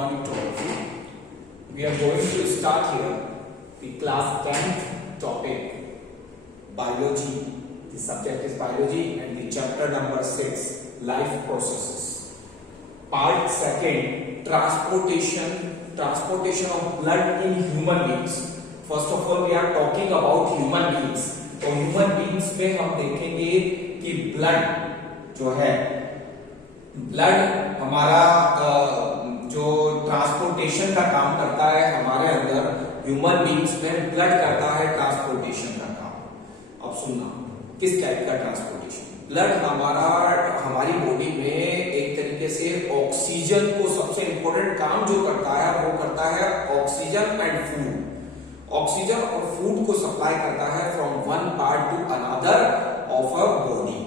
morning to all of you. We are going to start here the class 10th topic, biology. The subject is biology and the chapter number 6, life processes. Part 2, transportation of blood in human beings. First of all, we are talking about human beings. तो human beings में हम देखेंगे कि blood जो है, blood हमारा जो transportation का काम करता है हमारे अंदर, ह्यूमन बीइंग्स में ब्लड करता है ट्रांसपोर्टेशन का काम। अब सुनना, किस टाइप का ट्रांसपोर्टेशन? ब्लड हमारी बॉडी में एक तरीके से ऑक्सीजन को, सबसे इंपॉर्टेंट काम जो करता है वो करता है ऑक्सीजन एंड फूड। ऑक्सीजन और फूड को सप्लाई करता है from one part two another of a body,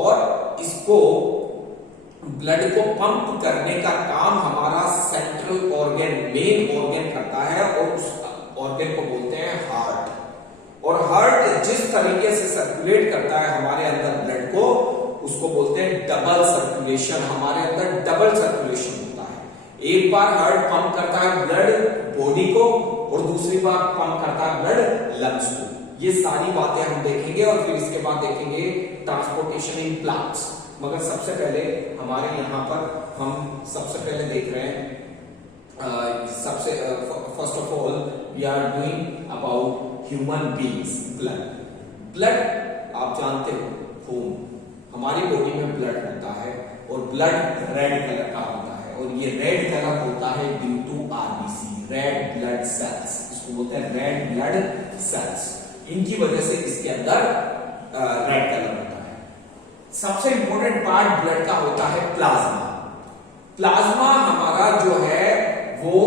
और इसको ब्लड को पंप करने का काम हमारा सेंट्रल ऑर्गन, मेन ऑर्गन करता है, और उस ऑर्गन को बोलते हैं हार्ट। और हार्ट जिस तरीके से सर्कुलेट करता है हमारे अंदर ब्लड को, उसको बोलते हैं डबल सर्कुलेशन। हमारे अंदर डबल सर्कुलेशन होता है। एक बार हार्ट पंप करता है ब्लड बॉडी को, और दूसरी बार पंप करता है ब्लड लंग्स को। ये सारी बातें हम देखेंगे, और फिर इसके बाद देखेंगे ट्रांसपोर्टेशन इन प्लांट्स। मगर सबसे पहले हमारे यहाँ पर हम सबसे पहले देख रहे हैं, first of all we are doing about human beings. Blood आप जानते हो, खून, हमारी बॉडी में ब्लड होता है, और ब्लड रेड कलर का होता है, और ये रेड कलर होता है due to RBC, red blood cells. इसको बोलते हैं रेड ब्लड सेल्स। इनकी वजह से इसके अंदर रेड कलर होता है। सबसे इंपॉर्टेंट पार्ट ब्लड का होता है प्लाज्मा। प्लाज्मा हमारा जो है वो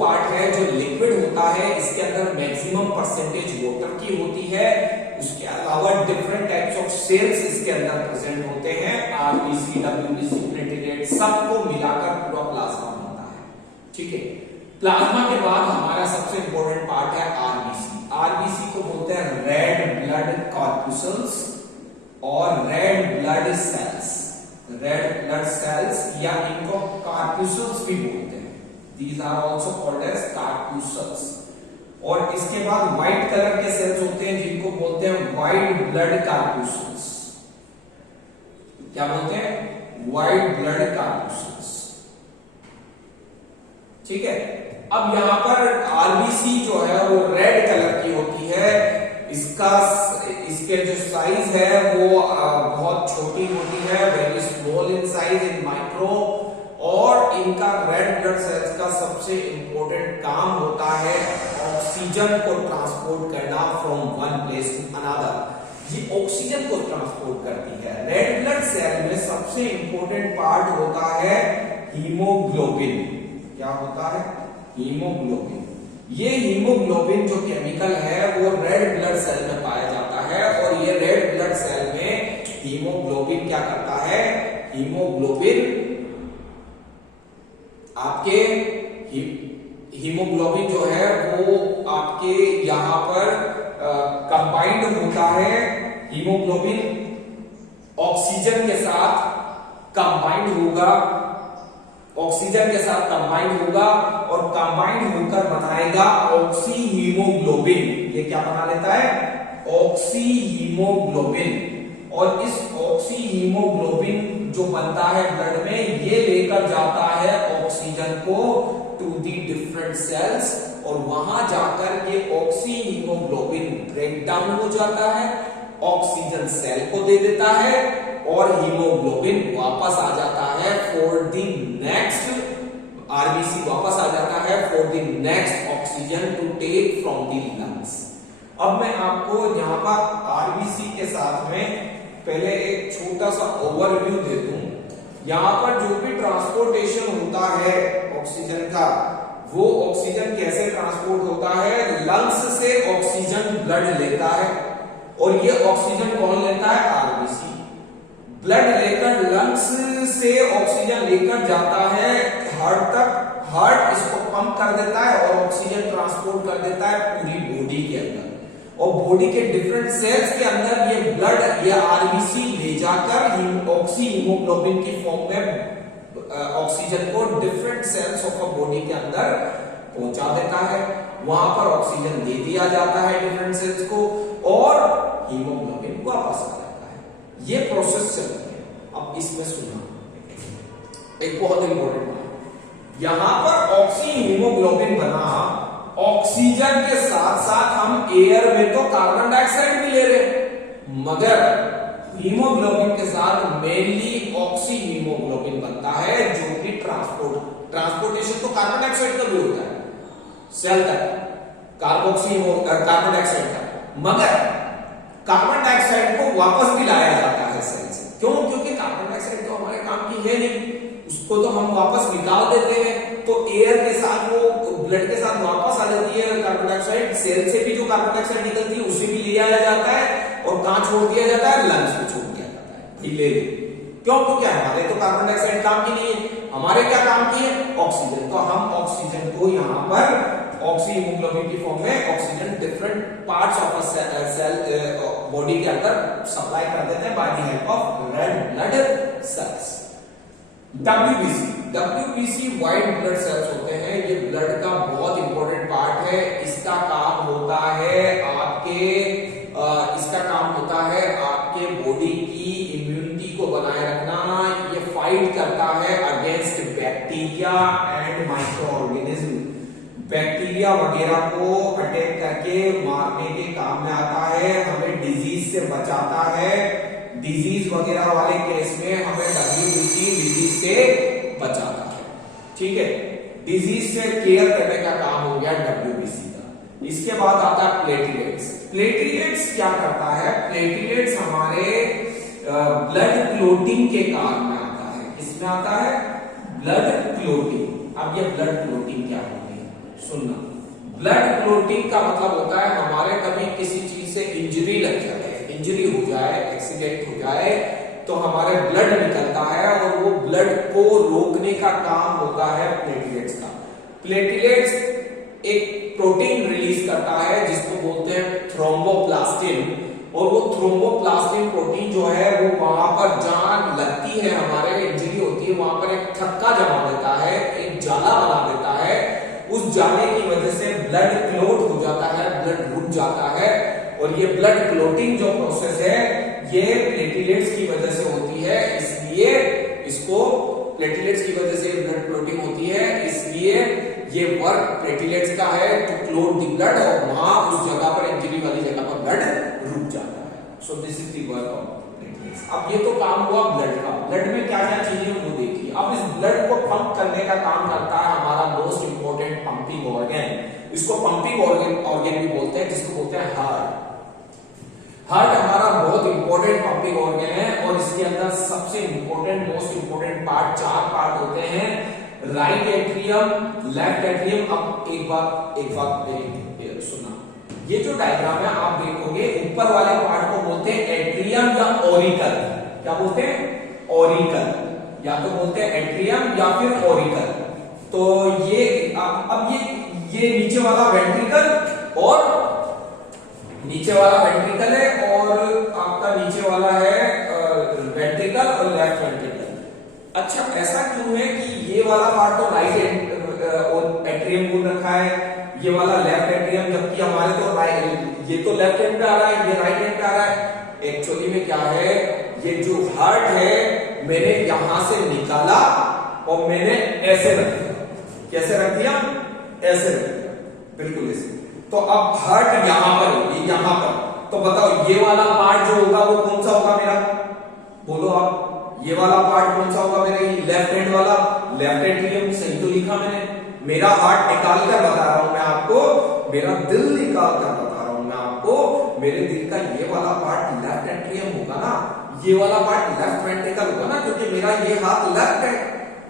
पार्ट है जो लिक्विड होता है। इसके अंदर मैक्सिमम परसेंटेज वाटर की होती है। उसके अलावा डिफरेंट टाइप्स ऑफ सेल्स इसके अंदर प्रेजेंट होते हैं। आरबीसी, डब्ल्यूबीसी, प्लेटलेट, सबको मिलाकर पूरा प्लाज्मा बनता है। ठीक है। प्लाज्मा के बाद हमारा सबसे इंपॉर्टेंट पार्ट है आरबीसी। आरबीसी को बोलते हैं रेड ब्लड कॉर्पुसल्स और red blood cells. Red blood cells या इनको कॉर्पुसल्स भी बोलते हैं। These are also called as corpuscles. और इसके बाद व्हाइट कलर के सेल्स होते हैं जिनको बोलते हैं व्हाइट ब्लड कॉर्पुसल्स। क्या बोलते हैं? White blood corpuscles. ठीक है। अब यहां पर आरबीसी जो है वो रेड कलर की होती है। इसके जो साइज है वो बहुत छोटी होती है, very small in size, in micro. और इनका रेड ब्लड सेल्स का सबसे इंपॉर्टेंट काम होता है ऑक्सीजन को ट्रांसपोर्ट करना from one place to another. ये ऑक्सीजन को ट्रांसपोर्ट करती है। रेड ब्लड सेल में सबसे इंपॉर्टेंट पार्ट होता है हीमोग्लोबिन। क्या होता है? हीमोग्लोबिन। ये हीमोग्लोबिन जो केमिकल है वो रेड ब्लड सेल में पाया जाता है, और ये रेड ब्लड सेल में हीमोग्लोबिन क्या करता है? हीमोग्लोबिन आपके हीमोग्लोबिन जो है वो आपके यहां पर कंबाइंड होता है। हीमोग्लोबिन ऑक्सीजन के साथ कंबाइंड होगा, ऑक्सीजन के साथ कंबाइंड होगा, और कंबाइंड होकर बनाएगा ऑक्सी हीमोग्लोबिन। ये क्या बना लेता है? Oxy haemoglobin. और इस ऑक्सी हीमोग्लोबिन जो बनता है ब्लड में, ये लेकर जाता है ऑक्सीजन को टू दी डिफरेंट सेल्स, और वहां जाकर ये ऑक्सी हीमोग्लोबिन ब्रेक डाउन हो जाता है, ऑक्सीजन सेल को दे देता है, और हीमोग्लोबिन वापस आ जाता है फॉर द नेक्स्ट, आरबीसी वापस आ जाता है for the next oxygen to take from the lungs. अब मैं आपको यहाँ पर आरबीसी के साथ में पहले एक छोटा सा ओवरव्यू दे दूं। यहाँ पर जो भी ट्रांसपोर्टेशन होता है ऑक्सीजन का, वो ऑक्सीजन कैसे ट्रांसपोर्ट होता है? लंग्स से ऑक्सीजन ब्लड लेता है, और ये ऑक्सीजन कौन लेता है? आरबीसी। ब्लड लेकर लंग्स से ऑक्सीजन लेकर जाता है हार्ट तक। हार्ट इसको पंप कर देता है और ऑक्सीजन ट्रांसपोर्ट कर देता है पूरी बॉडी के अंदर, और बॉडी के डिफरेंट सेल्स के अंदर ये ब्लड, ये आरबीसी ले जाकर ऑक्सी हीमोग्लोबिन की फॉर्म में ऑक्सीजन को different cells of a body के अंदर पहुंचा देता है, वहां पर ऑक्सीजन दे दिया जाता है डिफरेंट सेल्स को और हीमोग्लोबिन वापस आ जाता है। ये प्रोसेस चल रही है। अब इसमें सुनना एक बहुत इंपॉर्टेंट बात, यहां पर ऑक्सी हीमोग्लोबिन बना, ऑक्सीजन के साथ साथ हम एयर में तो कार्बन डाइऑक्साइड भी ले रहे हैं, मगर हीमोग्लोबिन के साथ मेनली ऑक्सी हीमोग्लोबिन बनता है, जो कि ट्रांसपोर्टेशन तो कार्बन डाइऑक्साइड का भी होता है सेल तक, कार्बन डाइऑक्साइड का, मगर कार्बन डाइऑक्साइड को वापस भी लाया जाता है सेल से। क्यों? क्योंकि कार्बन डाइऑक्साइड तो हमारे काम की है नहीं, उसको तो हम वापस निकाल देते हैं, तो एयर के साथ वो ब्लड के साथ वापस आ जाती है कार्बन डाइऑक्साइड, सेल से भी जो कार्बन डाइऑक्साइड निकलती है उसे भी ले आया जाता है और कहां छोड़ दिया जाता है? लंग्स में छोड़ दिया जाता है। ले क्यों? क्योंकि हमारे तो कार्बन डाइऑक्साइड काम की नहीं है, हमारे क्या काम की है? ऑक्सीजन। तो हम ऑक्सीजन को यहां पर ऑक्सी हीमोग्लोबिन की फॉर्म में oxygen different parts of cell body के अंदर सप्लाई कर देते हैं by the help of red blood cells. WBC white blood cells होते हैं, ये ब्लड का बहुत इंपॉर्टेंट पार्ट है। इसका काम होता है आपके बॉडी की इम्यूनिटी को बनाए रखना। ये फाइट करता है against bacteria and micro organism, bacteria वगैरह को अटैक करके मारने के काम में आता है, हमें डिजीज से बचाता है। डिजीज वगैरह वाले केस में हमें WBC डिजीज से बचाता है। ठीक है, डिजीज से केयर करने का काम हो गया WBC का। इसके बाद आता है प्लेटलेट्स। प्लेटलेट्स क्या करता है? प्लेटलेट्स हमारे ब्लड क्लोटिंग के काम में आता है। किसमें आता है? Blood clotting. अब ये ब्लड क्लोटिंग क्या होती है सुनना। ब्लड क्लोटिंग का मतलब होता है हमारे कभी किसी चीज से इंजरी लग जाए, इंजरी हो जाए, एक्सीडेंट हो जाए, तो हमारे ब्लड निकलता है और वो ब्लड को रोकने का काम होता है प्लेटलेट्स का। प्लेटलेट्स एक प्रोटीन रिलीज करता है जिसको बोलते हैं थ्रोम्बोप्लास्टिन, और वो थ्रोम्बोप्लास्टिन प्रोटीन जो है वो वहां पर जहां लगती है, हमारे इंजरी होती है, वहां पर एक थक्का जमा देता है, एक जाला बना देता है। उस जाले की वजह से ब्लड क्लोट हो जाता है, ब्लड रुक जाता है, और ये ब्लड क्लोटिंग जो प्रोसेस है ये प्लेटलेट्स की वजह से होती है। इसलिए इसको प्लेटलेट्स की वजह से ब्लड क्लोटिंग होती है, इसलिए ये वर्क प्लेटलेट्स का है टू क्लोट द ब्लड, और वहां उस जगह पर इंजरी वाली जगह पर ब्लड रुक जाता है। So this is the work of platelets. अब ये तो काम हुआ ब्लड का। ब्लड में क्या क्या चीजें वो देखिए। अब इस ब्लड को पंप करने का काम करता है हमारा मोस्ट इंपोर्टेंट पंपिंग ऑर्गन। इसको पंपिंग ऑर्गन भी बोलते हैं, जिसको बोलते हैं हार्ट। हार्ट हमारा बहुत इंपॉर्टेंट पंपिंग ऑर्गन है, और इसके अंदर सबसे important most important part, 4 part होते हैं। Right atrium, left atrium. अब एक बात सुना, ये जो डायग्राम है आप देखोगे, ऊपर वाले पार्ट को बोलते हैं एट्रियम या ऑरिकल। क्या बोलते हैं? ऑरिकल, या तो बोलते हैं एट्रियम या फिर ऑरिकल। तो ये अब ये नीचे वाला वेंट्रिकल है, और आपका नीचे वाला है वेंट्रिकल और लेफ्ट वेंट्रिकल। अच्छा, ऐसा क्यों है कि ये वाला पार्ट तो राइट एट्रियम बोल रखा है, ये वाला लेफ्ट एट्रियम, जबकि हमारे तो राइट, ये तो लेफ्ट एंड पे आ रहा है, ये राइट एंड पे आ रहा है। एक्चुअली में क्या है, ये जो हार्ट है मैंने यहां से निकाला और मैंने ऐसे रख दिया। कैसे रख दिया? ऐसे रख दिया, बिल्कुल ऐसे। तो अब हार्ट यहां पर होगी, यहां पर। तो बताओ ये वाला पार्ट जो होगा वो कौन सा होगा मेरा? बोलो आप, ये वाला पार्ट कौन सा होगा मेरा? लेफ्ट हैंड वाला, लेफ्ट एट्रियम। सही तो लिखा मैंने। मेरा हार्ट निकाल कर बता रहा हूं मैं आपको, मेरा दिल निकाल कर बता रहा हूं मैं आपको। मेरे दिल का ये वाला पार्ट लेफ्ट एट्रियम होगा ना, ये वाला पार्ट लेफ्ट वेंट्रिकल होगा ना, क्योंकि मेरा ये हाथ लेफ्ट है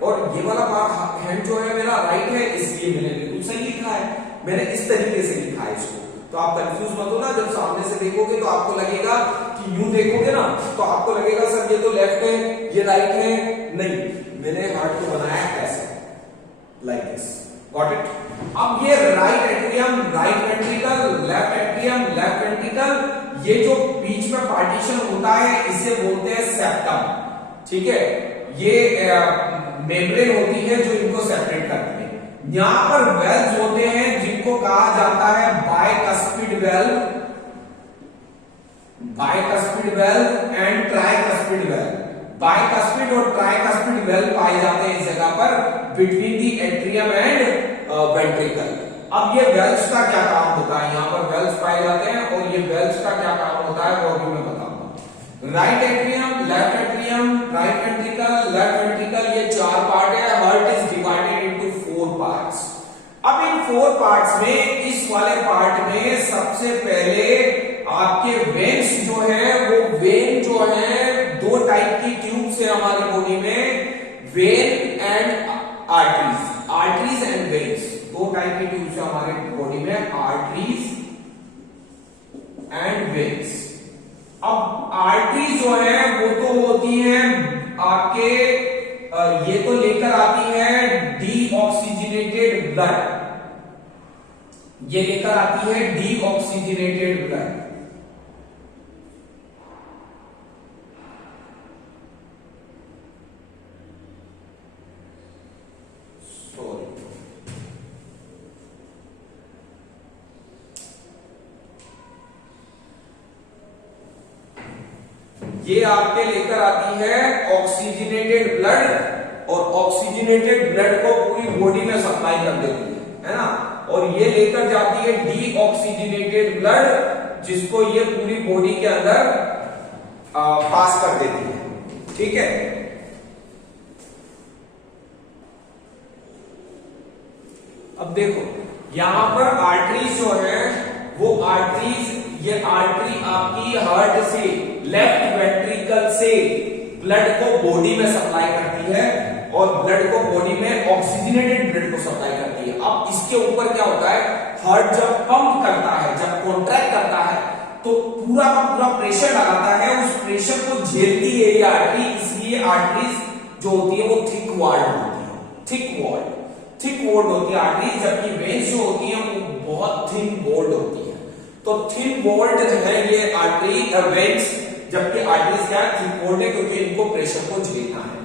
और ये वाला पार्ट हैंड जो है मेरा राइट है, इसलिए मैंने बिल्कुल सही लिखा है। मैंने इस तरीके से लिखा है इसको। तो आप कंफ्यूज मत हो ना, जब सामने से देखोगे तो आपको लगेगा कि यूं देखोगे ना तो आपको लगेगा सर ये तो लेफ्ट है, ये राइट है। नहीं, मैंने हार्ट को बनाया ऐसे, लाइक दिस। Got it? अब ये right atrium, right ventricle, left atrium, left ventricle, ये जो बीच में पार्टीशन होता है इसे बोलते हैं सेप्टम। ठीक है, ये मेम्ब्रेन होती है जो इनको सेपरेट करती है। यहां पर वेल्व्स होते हैं जिनको कहा जाता है bicuspid valve, bicuspid valve and tricuspid valve. Bicuspid और ट्राइकस्पिड वेल्व पाए जाते हैं इस जगह पर between the atrium and ventricle. अब ये वेल्व्स का क्या काम होता है, यहां पर वेल्व्स पाए जाते हैं और ये वेल्व्स का क्या काम होता है वो भी मैं बताऊंगा। Right atrium, left atrium, right ventricle, left ventricle, ये चार पार्ट है। Heart is divided into 4 parts. अब इन 4 पार्ट्स में इस वाले पार्ट में सबसे पहले आपके वेन्स जो है वो वेन जो है 2 टाइप की ट्यूब्स है हमारी बॉडी में, when and arteries, arteries and veins, 2 type की ट्यूब्स है हमारे बॉडी में, आर्टरीज एंड वेन्स। अब आर्टरीज जो है वो तो होती है आपके ये तो लेकर आती है डीऑक्सीजनेटेड ब्लड, ये लेकर आती है डीऑक्सीजनेटेड ब्लड। ये आपके लेकर आती है ऑक्सीजनेटेड ब्लड और ऑक्सीजनेटेड ब्लड को पूरी बॉडी में सप्लाई कर देती है ना, और ये लेकर जाती है डीऑक्सीजनेटेड ब्लड जिसको ये पूरी बॉडी के अंदर पास कर देती है। ठीक है, अब देखो यहां पर आर्टरीज जो है वो आर्टरीज, ये आर्टरी आपकी हार्ट से लेफ्ट वेंट्रिकल से ब्लड को बॉडी में सप्लाई करती है और ब्लड को बॉडी में ऑक्सीजनेटेड ब्लड को सप्लाई करती है। अब इसके ऊपर क्या होता है, हार्ट जब पंप करता है, जब कॉन्ट्रैक्ट करता है तो पूरा का पूरा प्रेशर लगाता है, उस प्रेशर को झेलती है ये आर्टरी, इसलिए आर्टरीज जो होती है वो थिक वॉल्ड होती है, थिक वॉल्ड होती है आर्टरीज, जबकि वेन्स जो होती है वो बहुत थिन वॉल्ड होती है। तो थिन वॉल्ड है ये आर्टरी वेन्स, जबकि आर्टरीज क्या थिक वॉल्ड है क्योंकि इनको प्रेशर को झेलना है।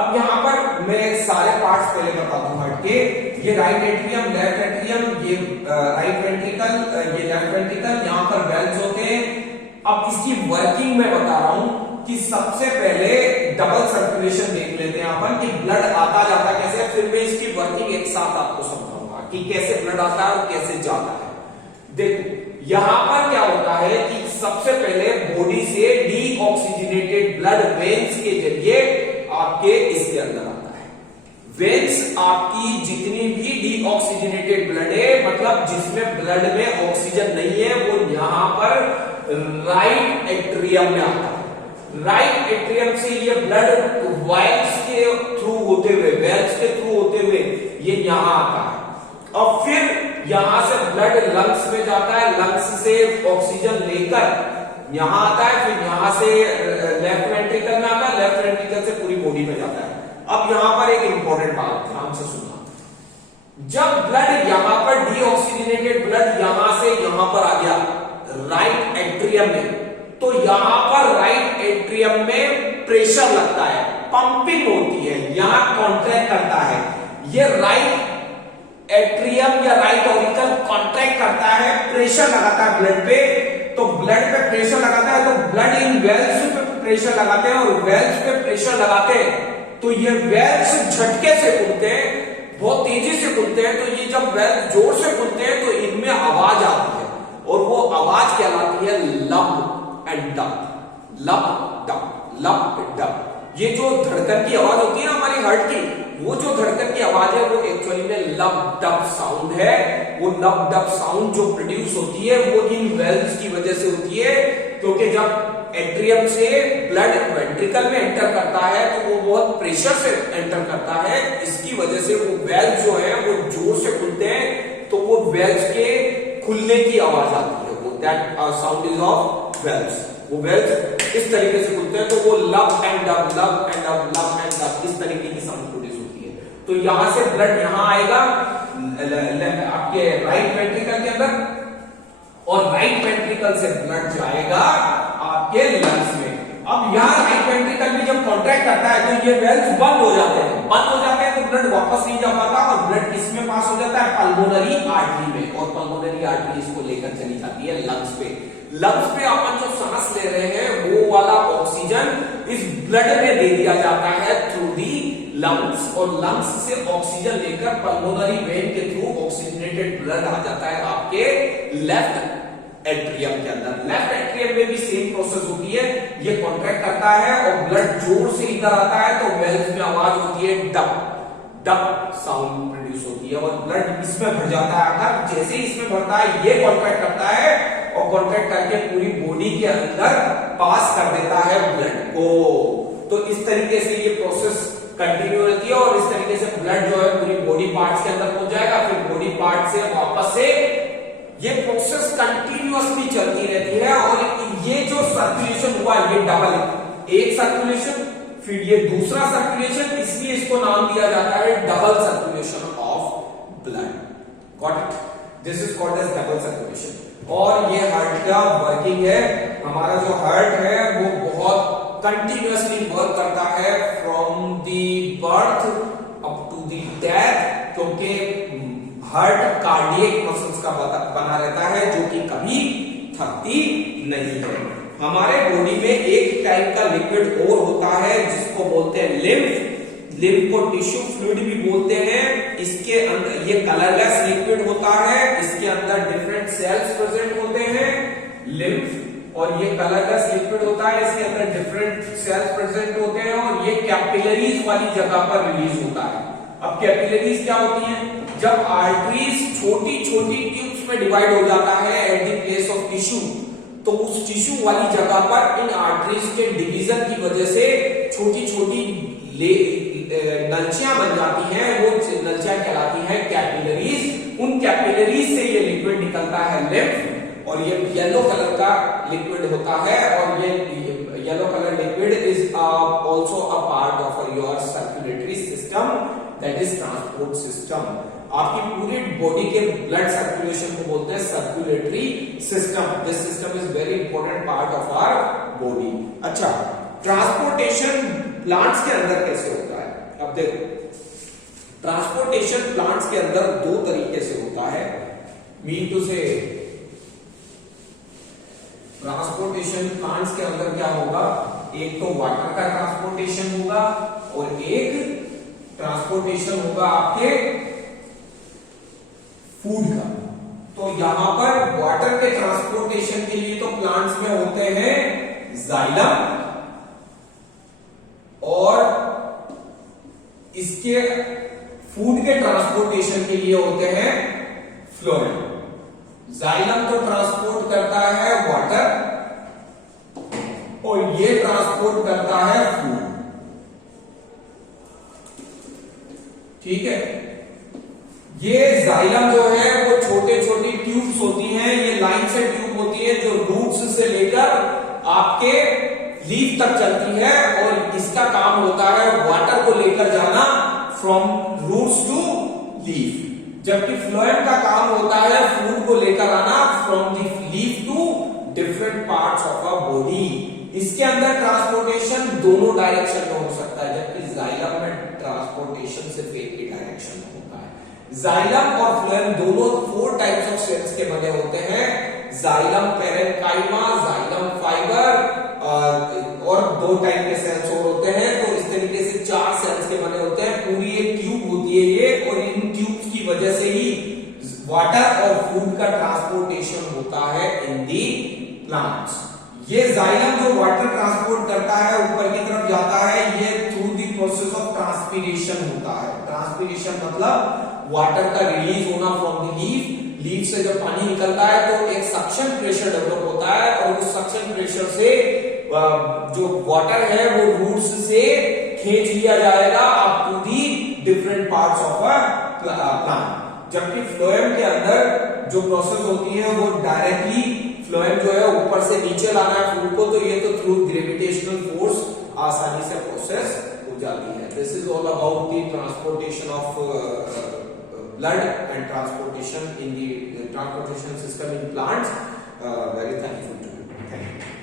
अब यहां पर मैं सारे पार्ट्स पहले बता दूं हार्ट के, ये राइट एट्रियम, लेफ्ट एट्रियम, ये राइट वेंट्रिकल, ये लेफ्ट वेंट्रिकल, यहां पर वेल्व्स होते हैं। अब इसकी वर्किंग मैं बता रहा हूं कि सबसे पहले डबल सर्कुलेशन देख लेते हैं अपन कि ब्लड आता जाता कैसे, फिर मैं इसकी वर्किंग एक साथ आपको समझाऊंगा कि कैसे ब्लड आता है और कैसे जाता है। देखो यहां पर क्या होता है कि सबसे पहले बॉडी से डीऑक्सीजनेटेड ब्लड वेन्स के जरिए आपके इसके अंदर आता है। वेन्स आपकी जितनी भी डीऑक्सीजनेटेड ब्लड है, मतलब जिसमें ब्लड में ऑक्सीजन नहीं है, वो यहां पर राइट एट्रियम में आता है। राइट एट्रियम से ये ब्लड वाल्व्स के थ्रू होते हुए, वेल्व्स के थ्रू होते हुए ये यहां आता है और फिर यहां से ब्लड लंग्स में जाता है, लंग्स से ऑक्सीजन लेकर यहां आता है, फिर यहां से लेफ्ट वेंट्रिकल में आता है, लेफ्ट वेंट्रिकल से पूरी बॉडी में जाता है। अब यहां पर एक इंपॉर्टेंट बात ध्यान से सुनना, जब ब्लड यहां पर डीऑक्सीजनेटेड ब्लड यहां से यहां पर आ गया राइट एट्रियम में, तो यहां पर राइट एट्रियम में प्रेशर लगता है, पंपिंग होती है, यहां कॉन्ट्रैक्ट करता है। ये राइट एट्रियम या राइट ऑरिकल कॉन्ट्रैक्ट करता है, प्रेशर लगाता है ब्लड पे, तो ब्लड पे प्रेशर लगाता है तो ब्लड इन वेल्व्स पे प्रेशर लगाते हैं और वेल्व्स पे प्रेशर लगाते हैं तो ये वेल्व्स झटके से खुलते हैं, बहुत तेजी से खुलते हैं। तो ये जब वेल्व जोर से खुलते हैं तो इनमें आवाज आती है और वो आवाज कहलाती है लब एंड डब, लब डब, लब डब। ये जो धड़कन की आवाज होती है ना हमारी हार्ट की, वो जो धड़कन की आवाज है वो एक्चुअली में लब डब साउंड है। वो लब डब साउंड जो प्रोड्यूस होती है वो इन वेल्व्स की वजह से होती है, क्योंकि जब एट्रियम से ब्लड वेंट्रिकल में एंटर करता है तो वो बहुत प्रेशर से एंटर करता है, इसकी वजह से वो वेल्व जो है वो जोर से खुलते हैं, तो वो वेल्व्स के खुलने की आवाज आती है, वो that sound is of valves. वो वेल्व्स इस तरीके से खुलते हैं तो वो लब एंड डब, लब एंड डब, लब एंड डब इस तरीके की साउंड प्रोड्यूस होती है। तो यहां से ब्लड यहां आएगा आपके राइट वेंट्रिकल के अंदर और राइट वेंट्रिकल से ब्लड जाएगा आपके लंग्स में। अब यहां राइट वेंट्रिकल में जब कॉन्ट्रैक्ट करता है तो ये वेल्स बंद हो जाते हैं, तो ब्लड वापस नहीं जा पाता और ब्लड किसमें पास हो जाता है, पल्मोनरी आर्टरी में, और पल्मोनरी आर्टरी इसको लेकर चली जाती है लंग्स पे। लंग्स पे अपन जो सांस ले रहे हैं वो वाला ऑक्सीजन इस ब्लड में दे दिया जाता है थ्रू दी लंग्स, और लंग्स से ऑक्सीजन लेकर पल्मोनरी वेन के थ्रू ऑक्सीजनेटेड ब्लड आ जाता है आपके लेफ्ट एट्रियम के अंदर। लेफ्ट एट्रियम में भी सेम प्रोसेस होती है, ये कॉन्ट्रैक्ट करता है और ब्लड जोर से इधर आता है तो वेल्स में आवाज होती है डप डप साउंड प्रोड्यूस होती है और ब्लड इसमें भर जाता है आकर। जैसे ही इसमें भरता है ये कॉन्ट्रैक्ट करता है और कॉन्ट्रैक्ट करके पूरी बॉडी के अंदर पास कर देता है ब्लड को। तो इस तरीके से ये प्रोसेस कंटिन्यू रहती है और इस तरीके से ब्लड जो है पूरी बॉडी पार्ट्स के अंदर पहुंच जाएगा, फिर बॉडी पार्ट से वापस से ये प्रोसेस कंटिन्यूअसली चलती रहती है। और ये जो सर्कुलेशन हुआ ये डबल, एक सर्कुलेशन फिर ये दूसरा सर्कुलेशन, इसलिए इसको नाम दिया जाता है double circulation of blood. Got it? This is called as double circulation. और ये हार्ट का वर्किंग है, हमारा जो हार्ट है वो बहुत कंटिन्यूअसली वर्क करता है from the birth up to the death, क्योंकि हार्ट कार्डियक मसल्स का बना रहता है जो कि कभी थकती नहीं है। हमारे बॉडी में एक टाइप का लिक्विड और होता है जिसको बोलते हैं लिम्फ। लिम्फ को टिश्यू फ्लूइड भी बोलते हैं। इसके अंदर ये कलरलेस लिक्विड होता है, इसके अंदर डिफरेंट सेल्स प्रेजेंट होते हैं। लिम्फ और ये कलरलेस लिक्विड होता है, इसके अंदर डिफरेंट सेल्स प्रेजेंट होते हैं और ये कैपिलरीज वाली जगह पर रिलीज होता है। अब कैपिलरीज क्या होती हैं? जब आर्टरीज छोटी छोटी ट्यूब्स में डिवाइड हो जाता है at the place of tissue, तो उस टिश्यू वाली जगह पर इन आर्टरीज के डिवीजन की वजह से छोटी छोटी नलचियां बन जाती हैं, वो नलचियां कहलाती हैं कैपिलरीज। उन कैपिलरीज से ये लिक्विड निकलता है लिम्फ, और ये येलो कलर का लिक्विड होता है, और ये yellow colour liquid is also a part of your circulatory system, that is transport system. आपकी पूरी बॉडी के ब्लड सर्कुलेशन को बोलते हैं circulatory system. This system is very important part of our body. अच्छा, ट्रांसपोर्टेशन प्लांट्स के अंदर कैसे होता है? अब देखो, ट्रांसपोर्टेशन प्लांट्स के अंदर दो तरीके से होता है। मीन टू से ट्रांसपोर्टेशन प्लांट्स के अंदर क्या होगा, एक तो वाटर का ट्रांसपोर्टेशन होगा और एक ट्रांसपोर्टेशन होगा आपके फूड का। तो यहां पर वाटर के ट्रांसपोर्टेशन के लिए तो प्लांट्स में होते हैं जाइलम, और इसके फूड के ट्रांसपोर्टेशन के लिए होते हैं फ्लोएम। जाइलम तो ट्रांसपोर्ट करता है वाटर और ये ट्रांसपोर्ट करता है फूड। ठीक है, ये जाइलम जो है वो छोटे छोटी ट्यूब्स होती हैं, ये लाइन से ट्यूब होती है जो रूट्स से लेकर आपके लीफ तक चलती है, और इसका काम होता है वाटर को लेकर जाना फ्रॉम रूट्स टू लीफ। जबकि फ्लोएम का काम होता है फूड को लेकर आना from the leaf to different parts of a body. इसके अंदर ट्रांसपोर्टेशन दोनों डायरेक्शन में हो सकता है, जबकि जाइलम में ट्रांसपोर्टेशन सिर्फ एक ही डायरेक्शन में होता है। जाइलम और फ्लोएम दोनों 4 टाइप्स ऑफ सेल्स के बने होते हैं, जाइलम पैरेन्काइमा, जाइलम फाइबर, और 2 टाइप के सेल्स और होते हैं। तो इस तरीके से 4 सेल्स के बने होते हैं। पूरी एक ट्यूब होती है ये, और इन ट्यूब्स की वजह से ही वाटर और फूड का ट्रांसपोर्टेशन होता है इन दी प्लांट्स। ये जाइलम जो वाटर ट्रांसपोर्ट करता है ऊपर की तरफ जाता है, ये through the process of transpiration होता है। ट्रांसपीरेशन मतलब वाटर का रिलीज होना फ्रॉम द लीफ। लीफ से जब पानी निकलता है तो एक सक्शन प्रेशर डेवलप होता है, और उस सक्शन प्रेशर से जो वाटर है वो रूट्स से खींच लिया जाएगा up to the different parts of a plant. जबकि फ्लोएम के अंदर जो प्रोसेस होती है वो डायरेक्टली फ्लोएम जो है ऊपर से नीचे लाना है फूड को, तो ये तो थ्रू ग्रेविटेशनल फोर्स आसानी से प्रोसेस हो जाती है। This is all about the transportation of blood and transportation in the transportation system in plants. Very thankful to you. Thank you.